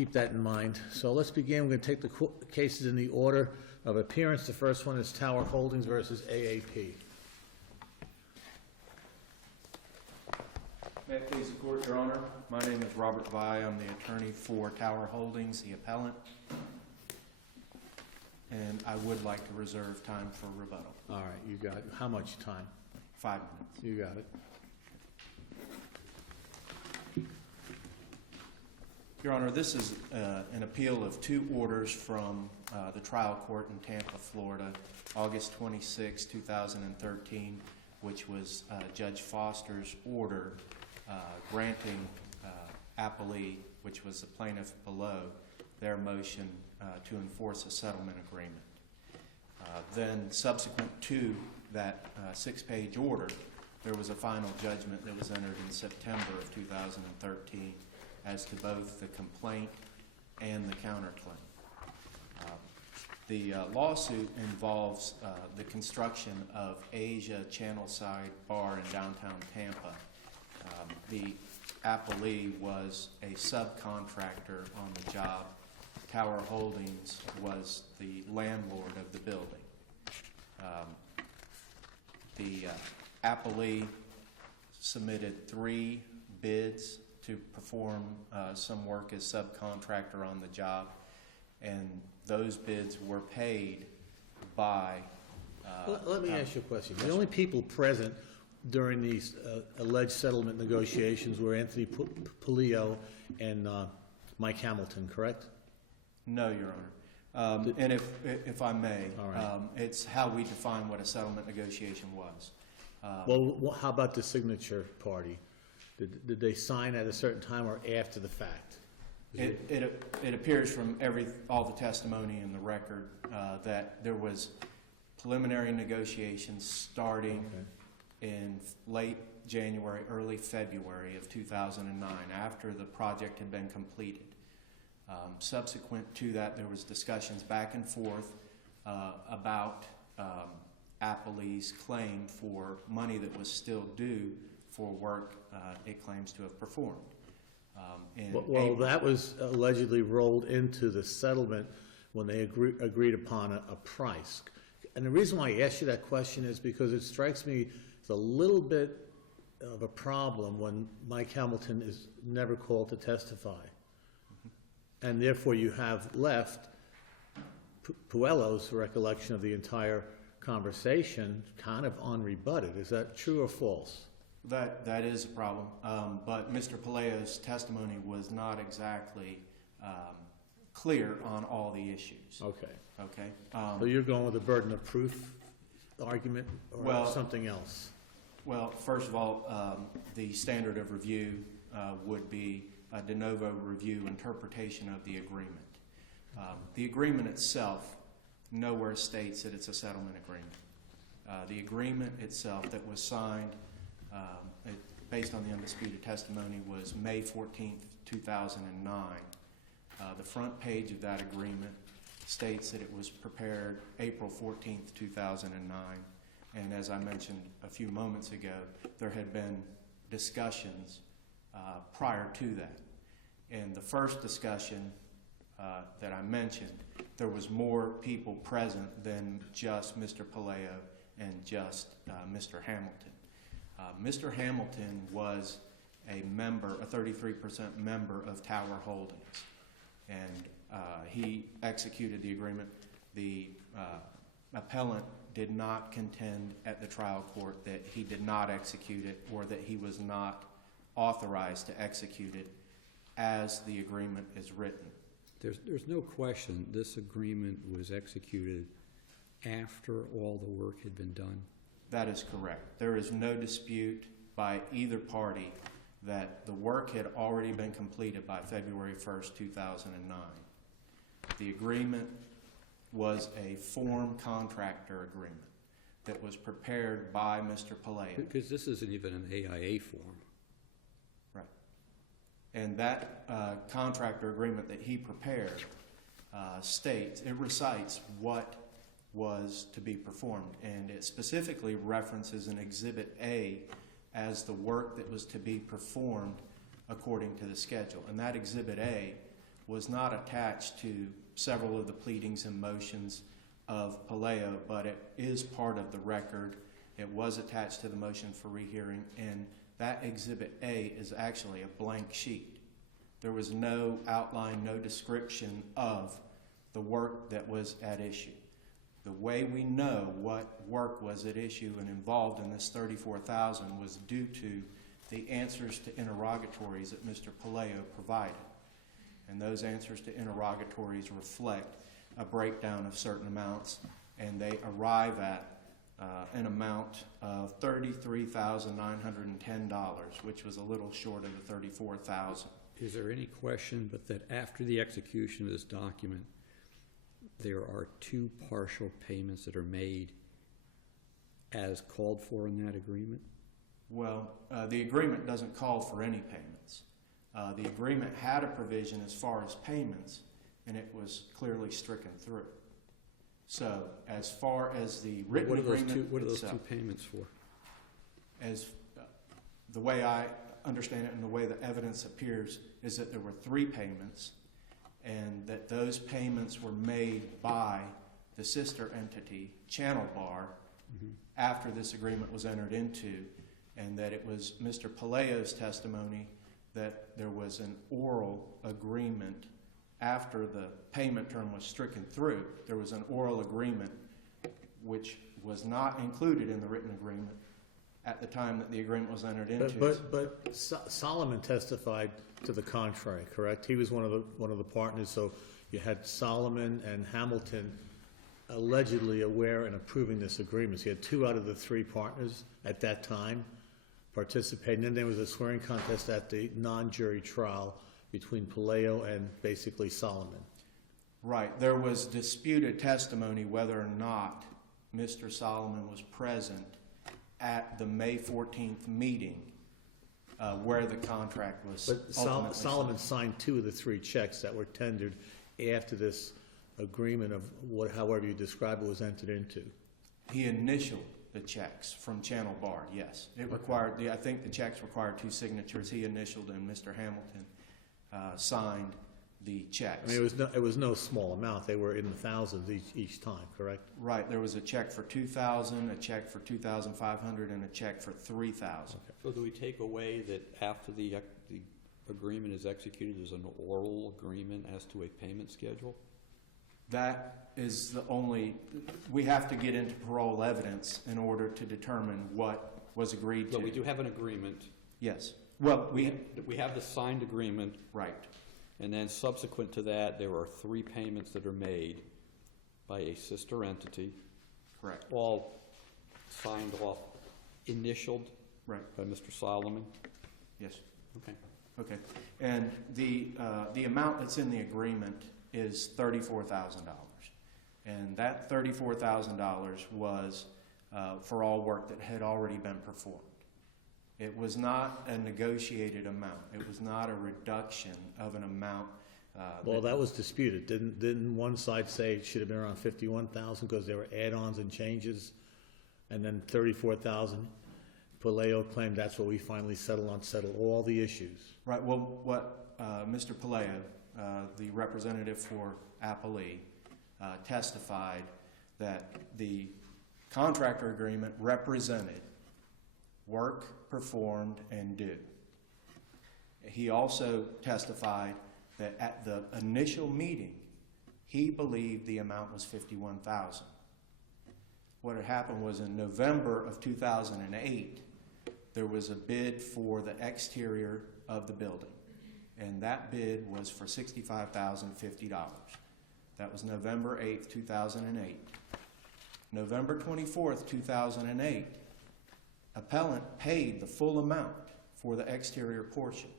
keep that in mind. So let's begin. We're going to take the cases in the order of appearance. The first one is Tower Holdings versus AAP. May it please the court, Your Honor. My name is Robert Vi. I'm the attorney for Tower Holdings, the appellant. And I would like to reserve time for rebuttal. All right, you got it. How much time? 5 minutes. You got it. Your Honor, this is an appeal of 2 orders from the trial court in Tampa, Florida, August 26, 2013, which was Judge Foster's order granting appellee, which was the plaintiff below, their motion to enforce a settlement agreement. Then subsequent to that 6-page order, there was a final judgment that was entered in September of 2013 as to both the complaint and the counterclaim. The lawsuit involves the construction of Asia Channelside Bar in downtown Tampa. The appellee was a subcontractor on the job. Tower Holdings was the landlord of the building. The appellee submitted 3 bids to perform some work as subcontractor on the job, and those bids were paid by... Let me ask you a question. The only people present during these alleged settlement negotiations were Anthony Polio and Mike Hamilton, correct? No, Your Honor. And if I may, right. It's how we define what a settlement negotiation was. Well, how about the signature party? Did they sign at a certain time or after the fact? It appears from all the testimony in the record that there was preliminary negotiations starting in late January, early February of 2009, after the project had been completed. Subsequent to that, there was discussions back and forth about appellee's claim for money that was still due for work it claims to have performed. Well, that was allegedly rolled into the settlement when they agreed upon a price. And the reason why I asked you that question is because it strikes me as a little bit of a problem when Mike Hamilton is never called to testify. And therefore you have left Puello's recollection of the entire conversation kind of unrebutted. Is that true or false? That is a problem, but Mr. Palaio's testimony was not exactly clear on all the issues. Okay. Okay. So you're going with a burden of proof argument or something else? Well, first of all, the standard of review would be a de novo review interpretation of the agreement. The agreement itself nowhere states that it's a settlement agreement. The agreement itself that was signed based on the undisputed testimony was May 14th, 2009. The front page of that agreement states that it was prepared April 14th, 2009. And as I mentioned a few moments ago, there had been discussions prior to that. In the first discussion that I mentioned, there was more people present than just Mr. Palaio and just Mr. Hamilton. Mr. Hamilton was a member, a 33% member of Tower Holdings, and he executed the agreement. The appellant did not contend at the trial court that he did not execute it or that he was not authorized to execute it as the agreement is written. There's no question this agreement was executed after all the work had been done. That is correct. There is no dispute by either party that the work had already been completed by February 1st, 2009. The agreement was a form contractor agreement that was prepared by Mr. Palaio. Because this isn't even an AIA form. Right. And that contractor agreement that he prepared states, it recites what was to be performed, and it specifically references an Exhibit A as the work that was to be performed according to the schedule. And that Exhibit A was not attached to several of the pleadings and motions of Paleo, but it is part of the record. It was attached to the motion for rehearing, and that Exhibit A is actually a blank sheet. There was no outline, no description of the work that was at issue. The way we know what work was at issue and involved in this $34,000 was due to the answers to interrogatories that Mr. Paleo provided. And those answers to interrogatories reflect a breakdown of certain amounts, and they arrive at an amount of $33,910, which was a little short of the $34,000. Is there any question but that after the execution of this document, there are 2 partial payments that are made as called for in that agreement? Well, the agreement doesn't call for any payments. The agreement had a provision as far as payments, and it was clearly stricken through. So, as far as the written agreement What are those itself, 2 payments for? as the way I understand it and the way the evidence appears is that there were 3 payments, and that those payments were made by the sister entity, Channel Bar, after this agreement was entered into, and that it was Mr. Paleo's testimony that there was an oral agreement after the payment term was stricken through. There was an oral agreement which was not included in the written agreement at the time that the agreement was entered into. But Solomon testified to the contrary, correct? He was one of the partners, so you had Solomon and Hamilton allegedly aware and approving this agreement. So you had 2 out of the 3 partners at that time participating. Then there was a swearing contest at the non-jury trial between Paleo and basically Solomon. Right. There was disputed testimony whether or not Mr. Solomon was present at the May 14th meeting where the contract was ultimately Solomon signed 2 of the 3 checks that were tendered after this agreement of however you describe it was entered into. He initialed the checks from Channel Bar, yes. It required, I think the checks required 2 signatures. He initialed and Mr. Hamilton signed the checks. I mean, it was no small amount. They were in the thousands each time, correct? Right. There was a check for $2,000, a check for $2,500, and a check for $3,000. Okay. So do we take away that after the agreement is executed, there's an oral agreement as to a payment schedule? That is the only, we have to get into parole evidence in order to determine what was agreed to. But we do have an agreement. Yes. Well, we have the signed agreement. Right. And then subsequent to that, there are 3 payments that are made by a sister entity. Correct. All signed off, initialed Right. by Mr. Solomon. Yes. Okay. Okay. And the amount that's in the agreement is $34,000. And that $34,000 was for all work that had already been performed. It was not a negotiated amount. It was not a reduction of an amount. Well, that was disputed. Didn't one side say it should have been around 51,000 because there were add-ons and changes, and then 34,000? Paleo claimed that's what we finally settled on, settled all the issues. Right. Well, what Mr. Paleo, the representative for Applee, testified that the contractor agreement represented work performed and due. He also testified that at the initial meeting, he believed the amount was $51,000. What had happened was in November of 2008, there was a bid for the exterior of the building, and that bid was for $65,050. That was November 8th, 2008. November 24th, 2008, appellant paid the full amount for the exterior portion.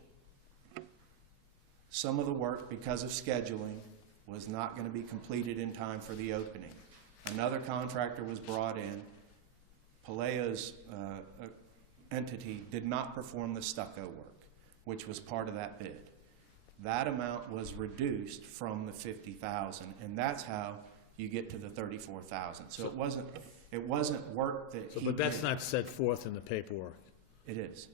Some of the work, because of scheduling, was not going to be completed in time for the opening. Another contractor was brought in. Paleo's entity did not perform the stucco work, which was part of that bid. That amount was reduced from the $50,000, and that's how you get to the $34,000. So it wasn't work that he But that's did. not set forth in the paperwork. It is.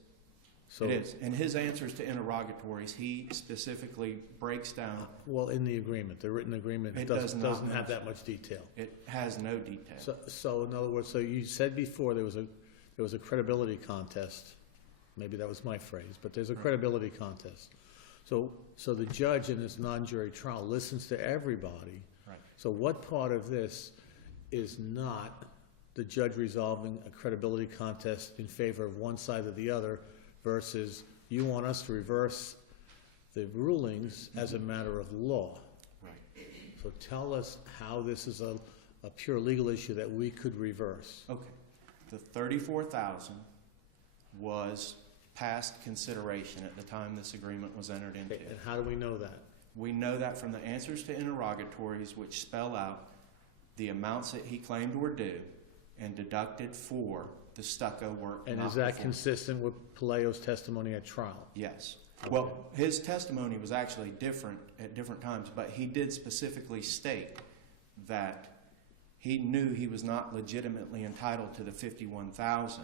So, It is. In his answers to interrogatories, he specifically breaks down. well, in the agreement, the written agreement It doesn't does not have that much detail. It has no detail. So in other words, so you said before there was a credibility contest. Maybe that was my phrase, but there's a credibility contest. So the judge in this non-jury trial listens to everybody. Right. So what part of this is not the judge resolving a credibility contest in favor of one side or the other versus you want us to reverse the rulings as a matter of law? Right. So tell us how this is a pure legal issue that we could reverse. Okay. The $34,000 was past consideration at the time this agreement was entered into. And how do we know that? We know that from the answers to interrogatories, which spell out the amounts that he claimed were due and deducted for the stucco work. And not is that performed. consistent with Palaio's testimony at trial? Yes. Well, his testimony was actually different at different times, but he did specifically state that he knew he was not legitimately entitled to the $51,000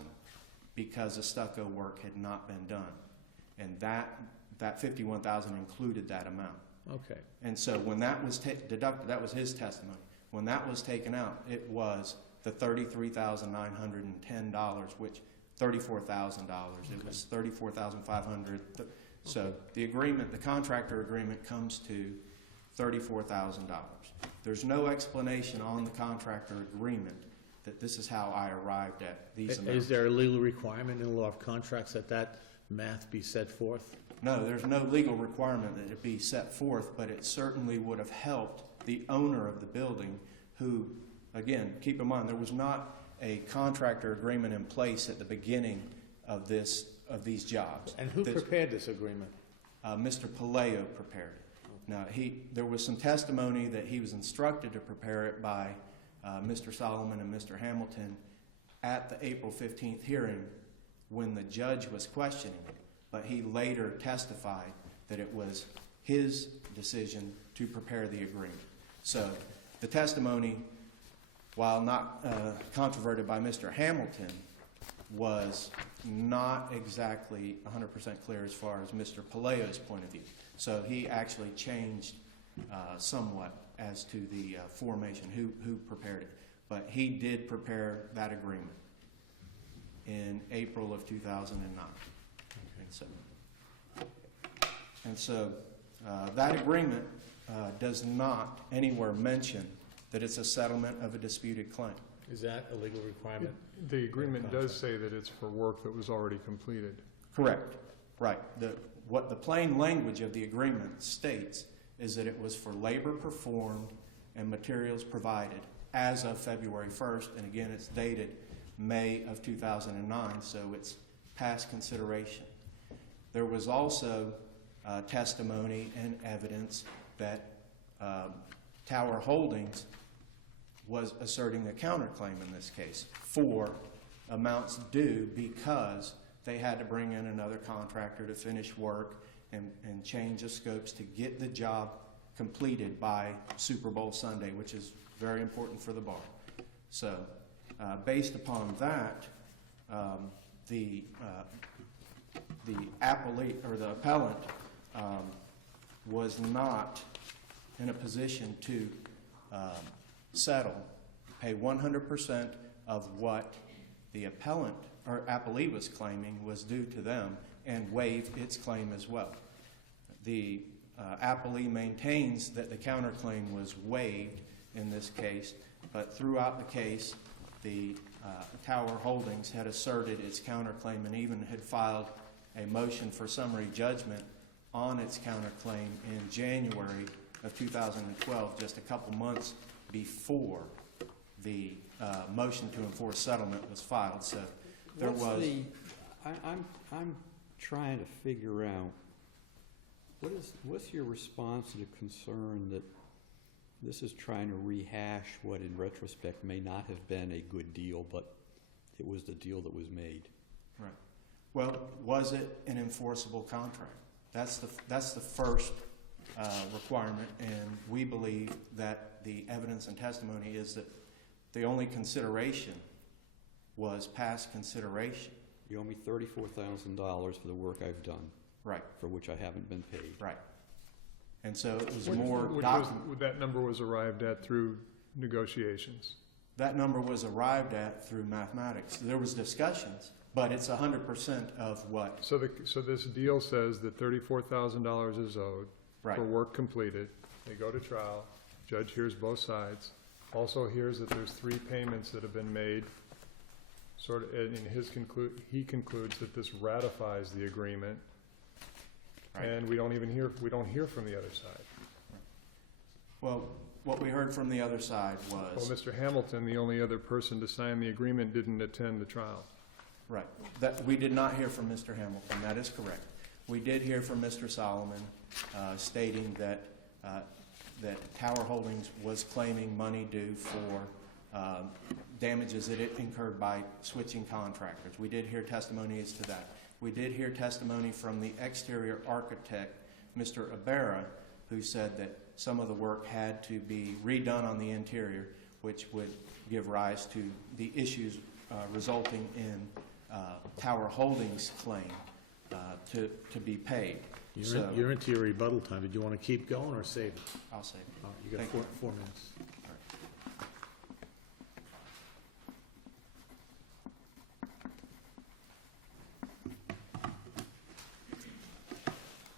because the stucco work had not been done. And that $51,000 included that amount. Okay. And so when that was deducted, that was his testimony. When that was taken out, it was the $33,910, which $34,000. It was $34,500. So the agreement, the contractor agreement, comes to $34,000. There's no explanation on the contractor agreement that this is how I arrived at these amounts. Is there a legal requirement in the law of contracts that math be set forth? No, there's no legal requirement that it be set forth, but it certainly would have helped the owner of the building who, again, keep in mind, there was not a contractor agreement in place at the beginning of these jobs. And who prepared this agreement? Mr. Palaio prepared it. Now, there was some testimony that he was instructed to prepare it by Mr. Solomon and Mr. Hamilton at the April 15th hearing when the judge was questioning it, but he later testified that it was his decision to prepare the agreement. So the testimony, while not controverted by Mr. Hamilton, was not exactly 100% clear as far as Mr. Palaio's point of view. So he actually changed somewhat as to the formation, who prepared it. But he did prepare that agreement in April of 2009. And so that agreement does not anywhere mention that it's a settlement of a disputed claim. Is that a legal requirement? The agreement does say that it's for work that was already completed. Correct. Right. What the plain language of the agreement states is that it was for labor performed and materials provided as of February 1st, and again, it's dated May of 2009, so it's past consideration. There was also testimony and evidence that Tower Holdings was asserting a counterclaim in this case for amounts due because they had to bring in another contractor to finish work and change the scopes to get the job completed by Super Bowl Sunday, which is very important for the bar. So based upon that, the appellee or the appellant was not in a position to settle, pay 100% of what the appellant or appellee was claiming was due to them and waive its claim as well. The appellee maintains that the counterclaim was waived in this case, but throughout the case, the Tower Holdings had asserted its counterclaim and even had filed a motion for summary judgment on its counterclaim in January of 2012, just a couple months before the motion to enforce settlement was filed. So there I'm trying to figure out what's your response to the concern that this is trying to rehash what in retrospect may not have been a good deal, but it was the deal that was made. Right. Well, was it an enforceable contract? That's the first requirement, and we believe that the evidence and testimony is that the only consideration was past consideration. You owe me $34,000 for the work I've done, Right, for which I haven't been paid. right. And so it was Which more that number was arrived at through negotiations. that number was arrived at through mathematics. There was discussions, but it's 100% of what, So this deal says that $34,000 is owed right, for work completed. They go to trial, judge hears both sides, also hears that there's 3 payments that have been made. Sort of, and he concludes that this ratifies the agreement, right. and we don't hear from the other side. Well, what we heard from the other side Well, was, Mr. Hamilton, the only other person to sign the agreement, didn't attend the trial. right, that we did not hear from Mr. Hamilton, that is correct. We did hear from Mr. Solomon stating that Tower Holdings was claiming money due for damages that it incurred by switching contractors. We did hear testimony as to that. We did hear testimony from the exterior architect, Mr. Ibarra, who said that some of the work had to be redone on the interior, which would give rise to the issues resulting in Tower Holdings' claim to be paid. You're into your rebuttal time. Did you want to keep going or save it? I'll save it. All right, you got Thank four minutes.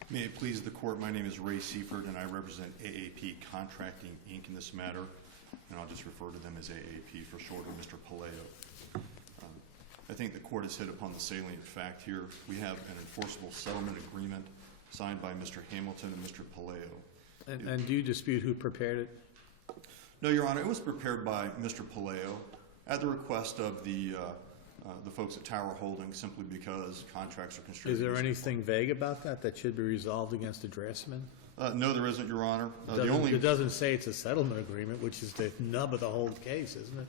May it please the court, my name is Ray Seifert and I represent AAP Contracting, Inc. in this matter, and I'll just refer to them as AAP for short, or Mr. Paleo. I think the court has hit upon the salient fact here. We have an enforceable settlement agreement signed by Mr. Hamilton and Mr. Paleo. And do you dispute who prepared it? No, Your Honor, it was prepared by Mr. Paleo at the request of the folks at Tower Holdings, simply because contracts are constructed. Is there anything vague about that should be resolved against the draftsman? No, there isn't, Your Honor. It doesn't say it's a settlement agreement, which is the nub of the whole case, isn't it?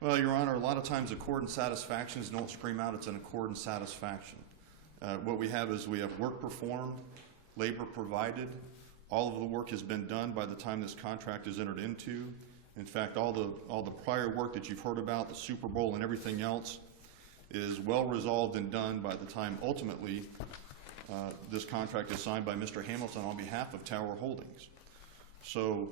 Well, Your Honor, a lot of times accord and satisfactions don't scream out it's an accord and satisfaction. What we have is we have work performed, labor provided. All of the work has been done by the time this contract is entered into. In fact, all the prior work that you've heard about, the Super Bowl and everything else, is well resolved and done by the time ultimately this contract is signed by Mr. Hamilton on behalf of Tower Holdings. So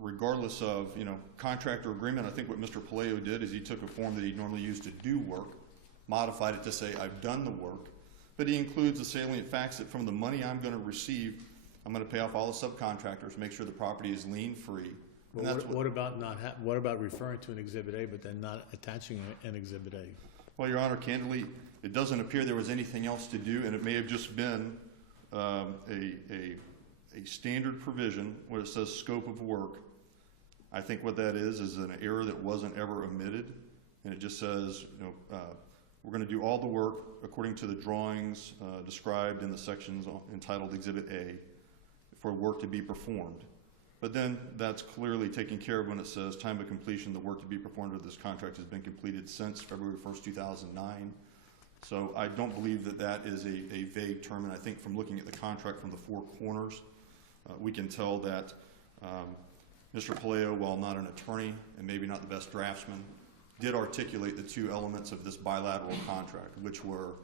regardless of, contractor agreement, I think what Mr. Paleo did is he took a form that he normally used to do work, modified it to say I've done the work, but he includes the salient facts that from the money I'm going to receive, I'm going to pay off all the subcontractors, make sure the property is lien free. Well, what about referring to an Exhibit A but then not attaching an Exhibit A? Well, Your Honor, candidly, it doesn't appear there was anything else to do, and it may have just been a standard provision where it says scope of work. I think what that is an error that wasn't ever omitted, and it just says, we're going to do all the work according to the drawings described in the sections entitled Exhibit A for work to be performed. But then that's clearly taken care of when it says time of completion, the work to be performed of this contract has been completed since February 1st, 2009. So I don't believe that that is a vague term, and I think from looking at the contract from the four corners, we can tell that Mr. Paleo, while not an attorney and maybe not the best draftsman, did articulate the two elements of this bilateral contract, which were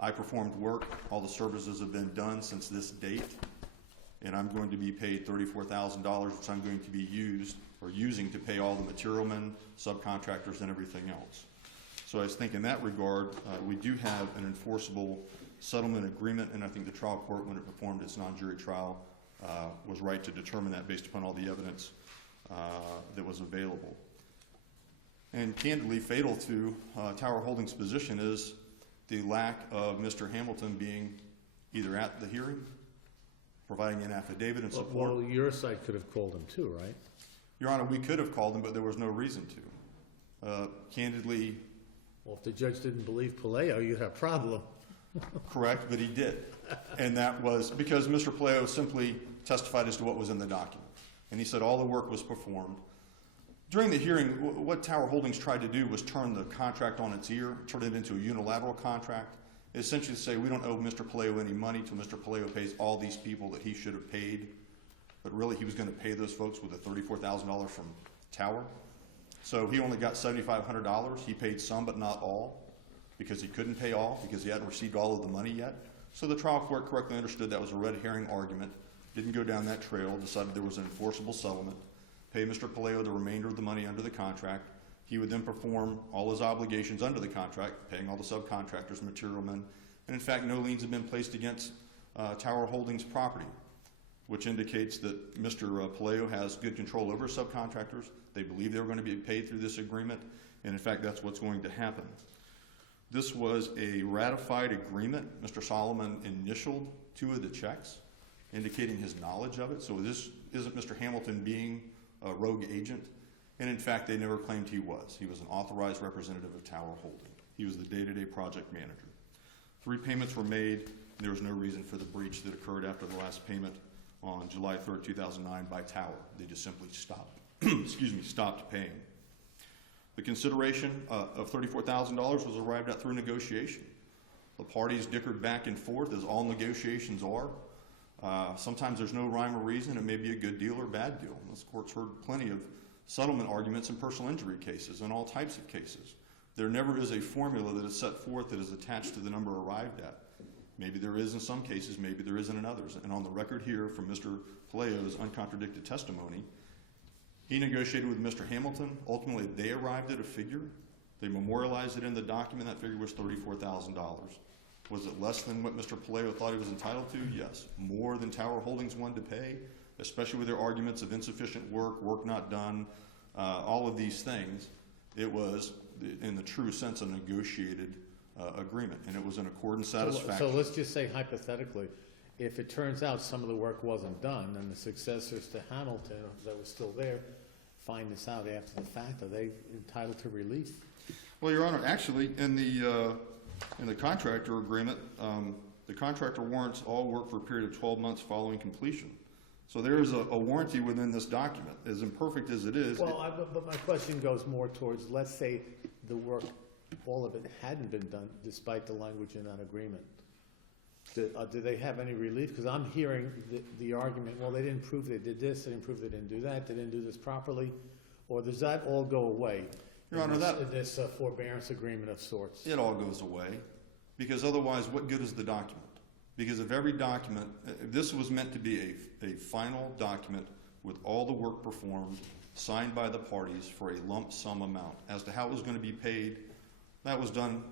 I performed work, all the services have been done since this date, and I'm going to be paid $34,000, which I'm going to be using to pay all the materialmen, subcontractors, and everything else. So I think in that regard, we do have an enforceable settlement agreement, and I think the trial court, when it performed its non-jury trial, was right to determine that based upon all the evidence that was available. And candidly, fatal to Tower Holdings' position is the lack of Mr. Hamilton being either at the hearing, providing an affidavit in support. Well, your side could have called him too, right? Your Honor, we could have called him, but there was no reason to. Candidly. Well, if the judge didn't believe Paleo, you'd have a problem. Correct, but he did. And that was because Mr. Paleo simply testified as to what was in the document. And he said all the work was performed. During the hearing, what Tower Holdings tried to do was turn the contract on its ear, turn it into a unilateral contract, essentially say we don't owe Mr. Paleo any money till Mr. Paleo pays all these people that he should have paid. But really, he was going to pay those folks with the $34,000 from Tower. So he only got $7,500. He paid some, but not all. because he couldn't pay all, because he hadn't received all of the money yet. So the trial court correctly understood that was a red herring argument, didn't go down that trail, decided there was an enforceable settlement, pay Mr. Palaio the remainder of the money under the contract. He would then perform all his obligations under the contract, paying all the subcontractors, material men, and in fact, no liens have been placed against Tower Holdings property, which indicates that Mr. Palaio has good control over subcontractors. They believe they were going to be paid through this agreement, and in fact, that's what's going to happen. This was a ratified agreement. Mr. Solomon initialed 2 of the checks, indicating his knowledge of it. So this isn't Mr. Hamilton being a rogue agent, and in fact, they never claimed he was. He was an authorized representative of Tower Holding. He was the day-to-day project manager. 3 payments were made, and there was no reason for the breach that occurred after the last payment on July 3rd, 2009 by Tower. They just simply stopped, stopped paying. The consideration of $34,000 was arrived at through negotiation. The parties dickered back and forth, as all negotiations are. Sometimes there's no rhyme or reason. It may be a good deal or bad deal. This court's heard plenty of settlement arguments in personal injury cases and all types of cases. There never is a formula that is set forth that is attached to the number arrived at. Maybe there is in some cases, maybe there isn't in others. And on the record here from Mr. Palaio's uncontradicted testimony, he negotiated with Mr. Hamilton. Ultimately, they arrived at a figure. They memorialized it in the document. That figure was $34,000. Was it less than what Mr. Palaio thought he was entitled to? Yes. More than Tower Holdings wanted to pay, especially with their arguments of insufficient work, work not done, all of these things. It was, in the true sense, a negotiated agreement, and it was in accord and satisfaction. So let's just say hypothetically, if it turns out some of the work wasn't done, and the successors to Hamilton that was still there find this out after the fact, are they entitled to relief? Well, Your Honor, actually, in the contractor agreement, the contractor warrants all work for a period of 12 months following completion. So there is a warranty within this document, as imperfect as it is. Well, but my question goes more towards, let's say the work, all of it hadn't been done despite the language in that agreement. Do they have any relief? Because I'm hearing the argument, well, they didn't prove they did this, they didn't prove they didn't do that, they didn't do this properly, or does that all go away? Your Honor, this forbearance agreement of sorts? It all goes away, because otherwise, what good is the document? Because if every document, if this was meant to be a final document with all the work performed, signed by the parties for a lump sum amount. As to how it was going to be paid, that was done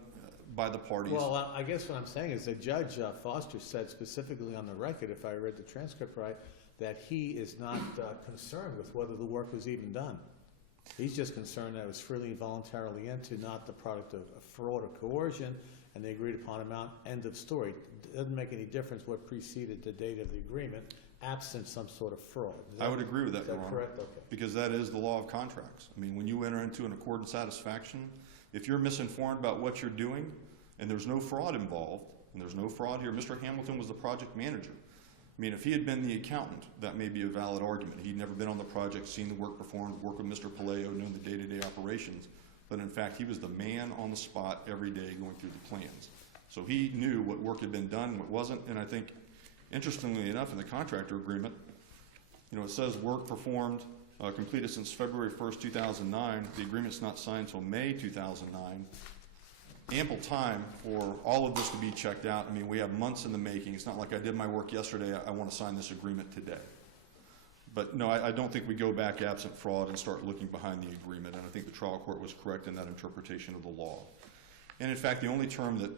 by the parties. Well, I guess what I'm saying is that Judge Foster said specifically on the record, if I read the transcript right, that he is not concerned with whether the work was even done. He's just concerned that it was freely and voluntarily into, not the product of fraud or coercion, and they agreed upon amount, end of story. It doesn't make any difference what preceded the date of the agreement, absent some sort of fraud. I would agree with that, Is that Your Honor. correct? Okay. Because that is the law of contracts. I mean, when you enter into an accord and satisfaction, if you're misinformed about what you're doing, and there's no fraud involved, and there's no fraud here, Mr. Hamilton was the project manager. I mean, if he had been the accountant, that may be a valid argument. He'd never been on the project, seen the work performed, worked with Mr. Palaio, known the day-to-day operations. But in fact, he was the man on the spot every day going through the plans. So he knew what work had been done, what wasn't, and I think, interestingly enough, in the contractor agreement, it says work performed, completed since February 1st, 2009. The agreement's not signed until May 2009. Ample time for all of this to be checked out. I mean, we have months in the making. It's not like I did my work yesterday, I want to sign this agreement today. But no, I don't think we go back absent fraud and start looking behind the agreement, and I think the trial court was correct in that interpretation of the law. And in fact, the only term that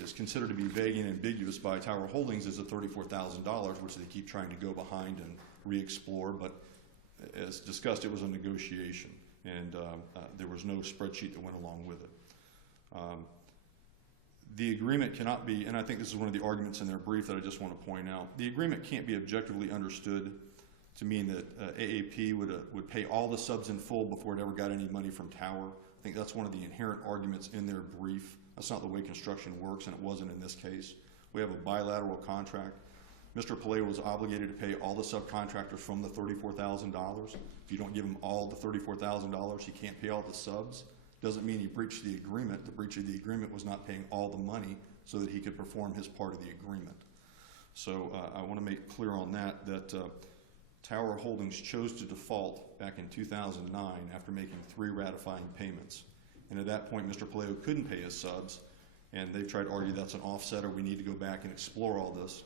is considered to be vague and ambiguous by Tower Holdings is the $34,000, which they keep trying to go behind and re-explore, but as discussed, it was a negotiation, and there was no spreadsheet that went along with it. The agreement cannot be, and I think this is one of the arguments in their brief that I just want to point out, the agreement can't be objectively understood to mean that AAP would pay all the subs in full before it ever got any money from Tower. I think that's one of the inherent arguments in their brief. That's not the way construction works, and it wasn't in this case. We have a bilateral contract. Mr. Palaio was obligated to pay all the subcontractors from the $34,000. If you don't give him all the $34,000, he can't pay all the subs. Doesn't mean he breached the agreement. The breach of the agreement was not paying all the money so that he could perform his part of the agreement. So I want to make clear on that Tower Holdings chose to default back in 2009 after making 3 ratifying payments. And at that point, Mr. Palaio couldn't pay his subs, and they've tried to argue that's an offset or we need to go back and explore all this.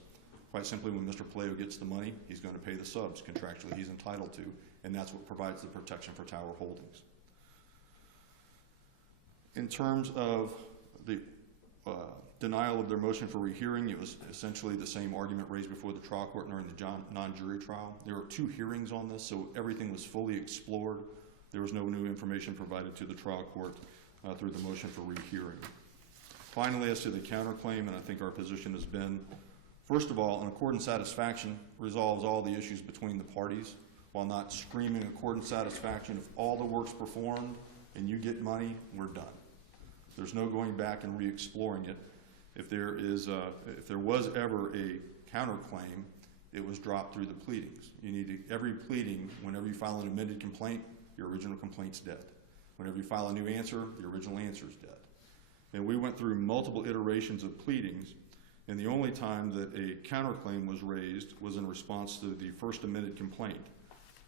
Quite simply, when Mr. Palaio gets the money, he's going to pay the subs contractually he's entitled to, and that's what provides the protection for Tower Holdings. In terms of the denial of their motion for rehearing, it was essentially the same argument raised before the trial court during the non-jury trial. There were 2 hearings on this, so everything was fully explored. There was no new information provided to the trial court through the motion for rehearing. Finally, as to the counterclaim, and I think our position has been, first of all, an accord and satisfaction resolves all the issues between the parties, while not screaming accord and satisfaction. If all the work's performed and you get money, we're done. There's no going back and re-exploring it. If there was ever a counterclaim, it was dropped through the pleadings. You need to, every pleading, whenever you file an amended complaint, your original complaint's dead. Whenever you file a new answer, the original answer's dead. And we went through multiple iterations of pleadings, and the only time that a counterclaim was raised was in response to the first amended complaint.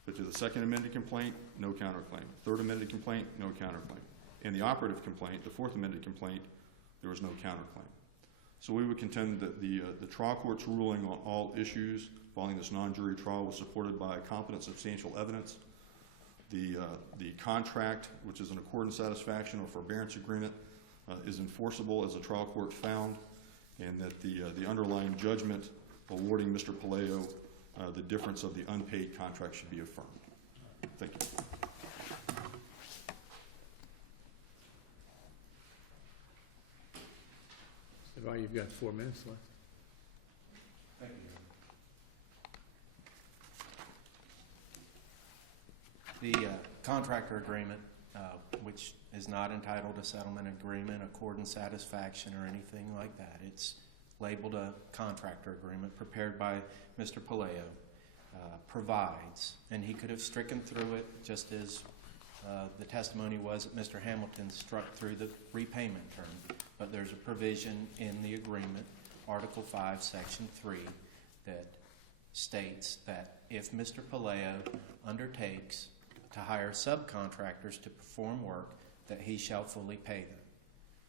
But to the second amended complaint, no counterclaim. Third amended complaint, no counterclaim. In the operative complaint, the fourth amended complaint, there was no counterclaim. So we would contend that the trial court's ruling on all issues following this non-jury trial was supported by competent substantial evidence. The contract, which is an accord and satisfaction or forbearance agreement, is enforceable as the trial court found, and that the underlying judgment awarding Mr. Palaio the difference of the unpaid contract should be affirmed. Thank you. Well, you've got 4 minutes left. Thank you. The contractor agreement, which is not entitled a settlement agreement, accord and satisfaction, or anything like that. It's labeled a contractor agreement prepared by Mr. Palaio, provides, and he could have stricken through it just as the testimony was that Mr. Hamilton struck through the repayment term. But there's a provision in the agreement, Article 5, Section 3, that states that if Mr. Palaio undertakes to hire subcontractors to perform work, that he shall fully pay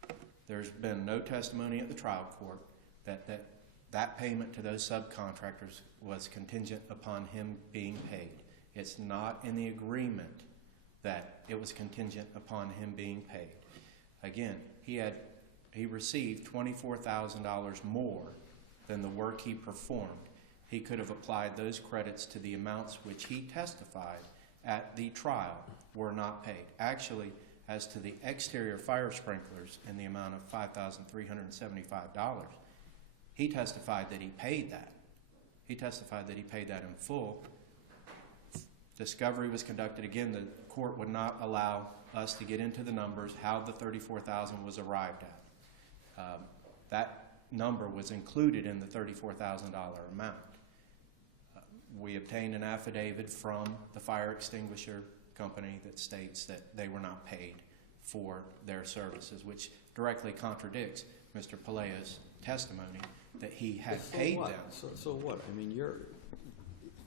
them. There's been no testimony at the trial court that payment to those subcontractors was contingent upon him being paid. It's not in the agreement that it was contingent upon him being paid. Again, he received $24,000 more than the work he performed. He could have applied those credits to the amounts which he testified at the trial were not paid. Actually, as to the exterior fire sprinklers in the amount of $5,375, he testified that he paid that. He testified that he paid that in full. Discovery was conducted. Again, the court would not allow us to get into the numbers, how the $34,000 was arrived at. That number was included in the $34,000 amount. We obtained an affidavit from the fire extinguisher company that states that they were not paid for their services, which directly contradicts Mr. Palaio's testimony that he had paid them. So what? I mean,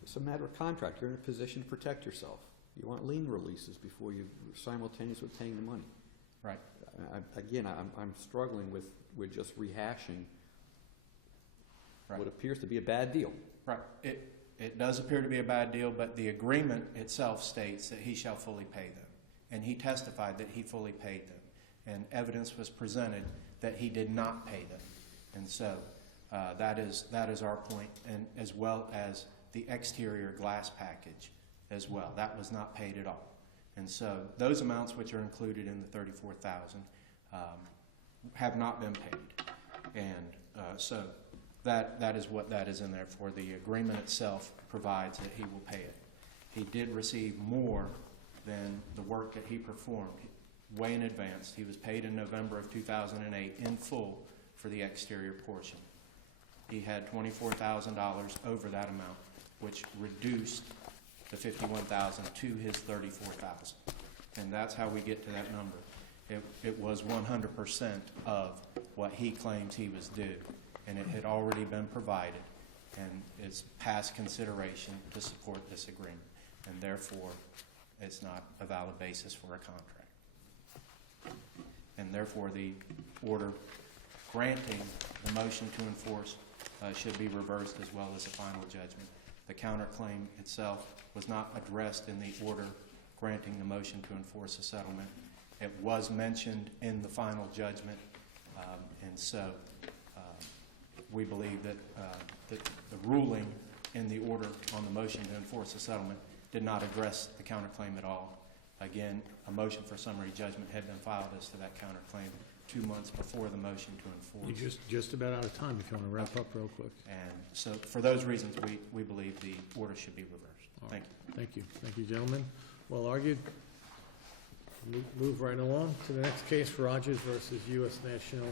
it's a matter of contract. You're in a position to protect yourself. You want lien releases before you simultaneously paying the money. Right. I'm struggling with just rehashing Right. what appears to be a bad deal. Right. It does appear to be a bad deal, but the agreement itself states that he shall fully pay them. And he testified that he fully paid them. And evidence was presented that he did not pay them. And so that is our point, and as well as the exterior glass package as well. That was not paid at all. And so those amounts which are included in the $34,000 have not been paid. And so that is what that is in there for. The agreement itself provides that he will pay it. He did receive more than the work that he performed way in advance. He was paid in November of 2008 in full for the exterior portion. He had $24,000 over that amount, which reduced the $51,000 to his $34,000. And that's how we get to that number. It was 100% of what he claims he was due, and it had already been provided, and it's past consideration to support this agreement, and therefore it's not a valid basis for a contract. and therefore the order granting the motion to enforce should be reversed, as well as the final judgment. The counterclaim itself was not addressed in the order granting the motion to enforce the settlement. It was mentioned in the final judgment, and so we believe that the ruling in the order on the motion to enforce the settlement did not address the counterclaim at all. Again, a motion for summary judgment had been filed as to that counterclaim 2 months before the motion to enforce. You're just about out of time if you want to wrap up real quick. And so for those reasons, we believe the order should be reversed. All Thank right. you. Thank you. Thank you, gentlemen. Well argued. Move right along to the next case, Rogers versus U.S. National